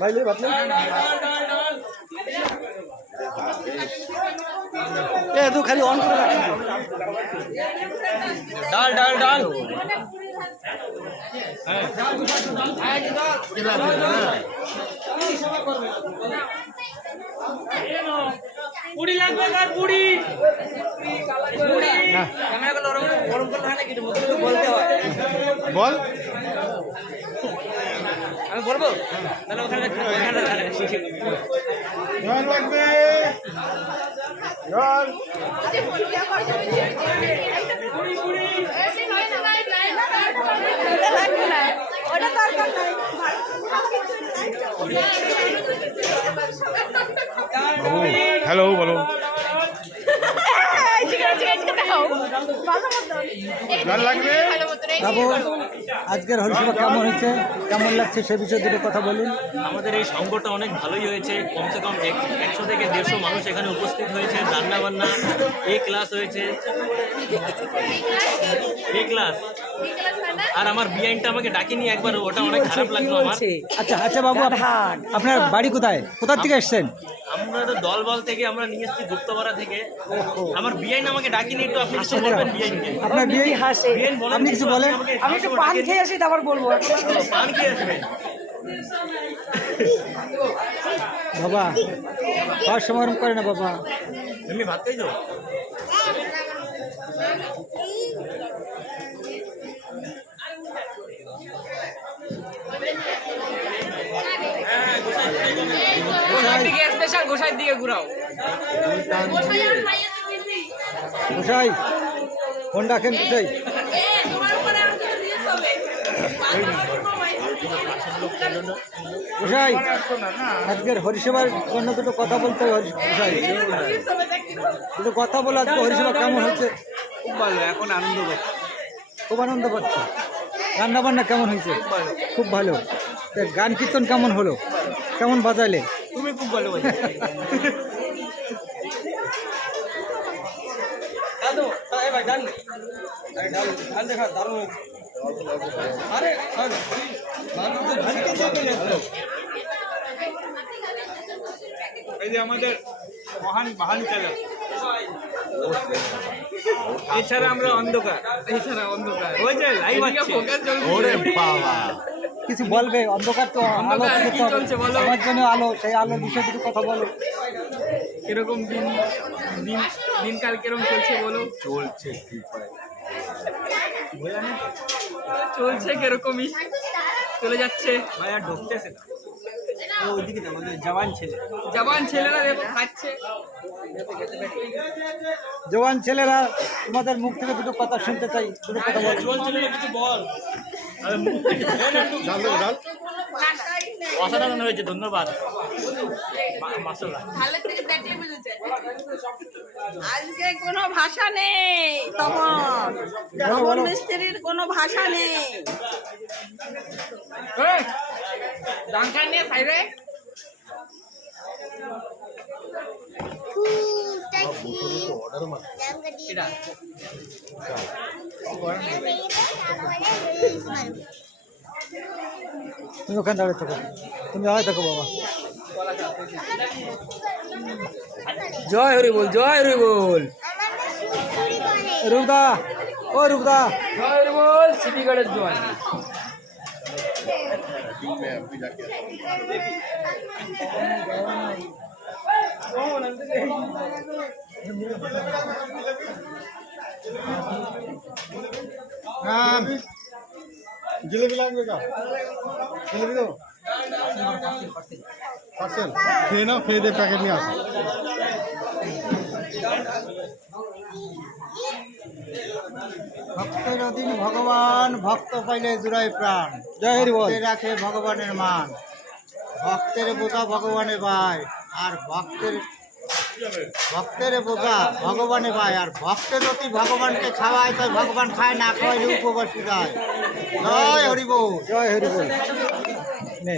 भाई ले बात ए तू खाली ऑन করে রাখ ডাল ডাল ডাল পুরি লাগবে আর পুরি পুরি ক্যামেরা গুলো গরম করতে হয় নাকি মুখে বলতে হয় বল আমি বলবো তাহলে ওখানে জল লাগবে জল পুরি পুরি এসে হয় না ওটা লাগবে না ওটা দরকার নাই হ্যালো বলো বাবু আজকের হরিসভা কেমন হয়েছে কেমন লাগছে সে বিষয়ে দুটো কথা বলুন। আমাদের এই সংঘটা অনেক ভালোই হয়েছে, কমসে কম 100 থেকে 150 মানুষ এখানে উপস্থিত হয়েছে, রান্না বান্না এ ক্লাস হয়েছে, এ ক্লাস। আর আমার বিআইনটা আমাকে ডাকেনি একবার, ওটা অনেক খারাপ লাগলো আমার। আচ্ছা আচ্ছা বাবু আপনার বাড়ি কোথায়, কোথা থেকে এসছেন? আমরা তো দলবল থেকে আমরা নিয়ে এসেছি গুপ্তপাড়া থেকে। আমার বিআইন আমাকে ডাকিনি, একটু আপনি কিছু বলবেন বিআইনকে? আপনার বিআইন হাসে, আপনি কিছু বলেন? আমি একটু পান খেয়ে আসি তারপর বলবো। পান খেয়ে আসবেন বাবা, খাওয়ার সমারোহ করে না বাবা। এমনি ভাত খাইছো? স্পেশাল গোসাই দিকে ঘুরাও। গোসাই ফোন রাখেন গোসাই। গোসাই আজকের হরিসভার জন্য দুটো কথা বলতে হবে। গোসাই দুটো কথা বলে আজকে হরিসভা কেমন হচ্ছে? খুব ভালো, এখন আনন্দ পাচ্ছি, খুব আনন্দ পাচ্ছে। রান্না বান্না কেমন হয়েছে? খুব ভালো। গান কীর্তন কেমন হলো, কেমন বাজাইলে? তুমি খুব ভালো বাজাও। এই যে আমাদের মহান চ্যানেল, এছাড়া আমরা অন্ধকার, ওই যে লাইভ কিছু বলবে? অন্ধকার তো আলো আমার জন্য আলো, সেই আলোর বিষয়ে কিছু কথা বলো। কিরকম দিনকাল কিরকম চলছে বলো? চলছে কিরকমই চলে যাচ্ছে। ভাইয়া ঢুকতেছে না ওইদিকে, আমাদের জওয়ান ছেলেরা দেখো খাচ্ছে। জওয়ান ছেলেরা, তোমাদের মুখ থেকে দুটো কথা শুনতে চাই, দুটো কথা বলো। কিছু বল। অসাধারণ হয়েছে, ধন্যবাদ। আজকে কোনো ভাষা নেই, তখন জগন মিস্ত্রির কোনো ভাষা নেই। ডাঙ্কার নিয়ে খাইবে তুমি ওখানে দাঁড়িয়ে থাকো, তুমি দাঁড়িয়ে থাকো বাবা। জয় হরি বল, জয় হরি বল। রূপদা, ও রূপদা, জয় হরি বল। সিটিগড়ের জয়। জিলেবি লাগবে কা? জিলেবি দাও, পার্সেল খেয়ে নাও, খেয়ে দিয়ে প্যাকেট নিয়ে আসো। ভক্তের অধীন ভগবান, ভক্ত পাইলে জুড়ায় প্রাণ। জয় হরি বল। রাখে ভগবানের মান, ভক্তের বোঝা ভগবানে ভাই, আর ভক্তের বোঝা ভগবানে ভাই, আর ভক্তের যদি ভগবানকে খাওয়ায় তাই ভগবান খায়, না খাওয়াইলে উপবাসী যায়। জয় হরি বল, জয় হরি বল। নে